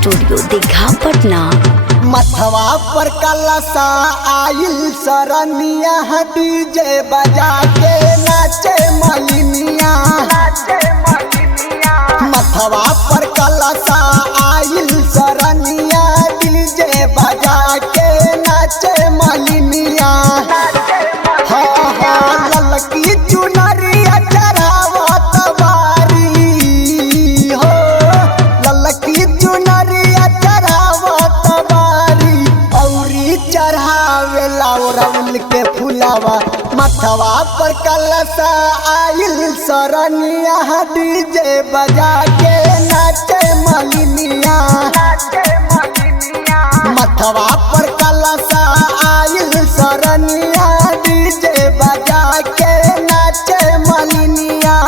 Studio Digha Patna. मथवा पर कलसा आइल सरनिया डीजे बजा के नाचे मलिनिया। मथवा पर कलसा आइल सरनिया डीजे बजा के नाचे मलिनिया। हाँ हाँ ललकी चुनरिया चढ़ावत बारी हो, ललकी चुनरिया चढ़ावत बारी औरी चढ़ावे लाउरउल के फुलावा। मथवा पर कलसा आइल सरनिया डीजे बजा के नाचे मलिनिया। मथवा पर कलसा आइल सरनिया डीजे बजा के नाचे मलिनिया।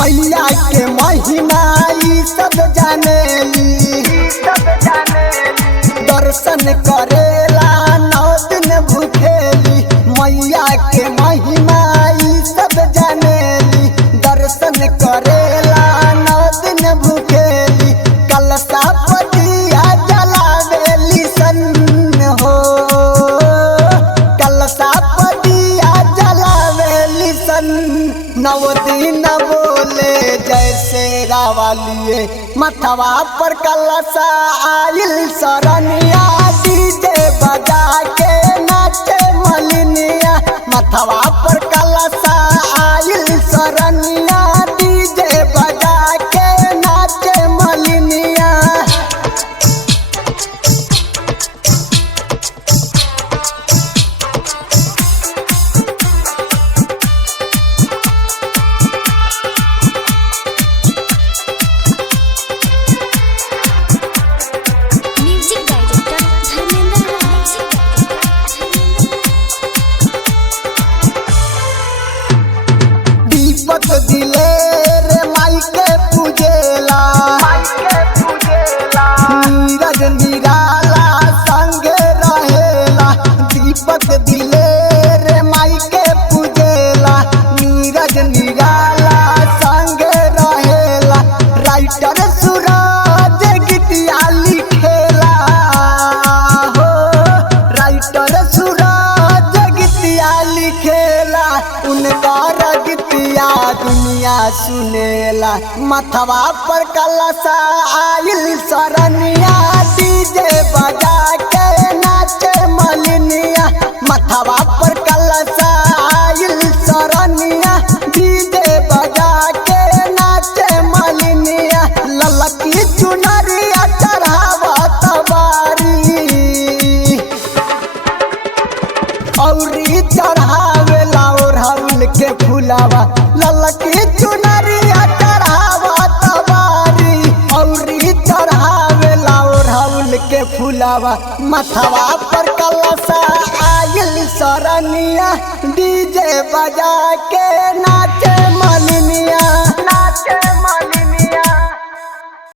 मैया के महिमा ई सब जानेली, दर्शन करेला 9 दिन भूखेली। मैया के महिमा ई सब जानेली, दर्शन करेला 9 दिन भूखेली। कलसा पतिया जलावेली सन हो, कलसा पतिया जलावेली सन। 9 दिन बोले जैसे रावालिए। मथवा पर कलसा आइल सरनिया डीजे बजा के नाचे मलिनिया। मथवा पर कलसा आइल सरनिया डीजे बजा के नाचे मलिनिया। दीपक दिलेर माई के पूजेला, नीरज निराला संगे रहेला। दीपक दिलेर माई के पूजेला, नीरज निराला संगे रहेला। राइटर सूरज गीतिया लिखेला हो, राइटर सूरज गीतिया लिखेला। उनका गीतिया दुनिया सुनेला। मथवा पर कलसा आइल सरनिया डीजे बजा के नाचे मलिनिया। मथवा पर कलसा आइल सरनिया डीजे बजा के नाचे मलिनिया। ललकी चुनरिया चढ़ावत बारी औरी चढ़ावे लाउरउल के फुलावा। ललकी चुनरिया चढ़ावत बारी औरी चढ़ावे लाउरउल के फुलावा। मथवा पर कलसा आइल सरनिया डीजे बजा के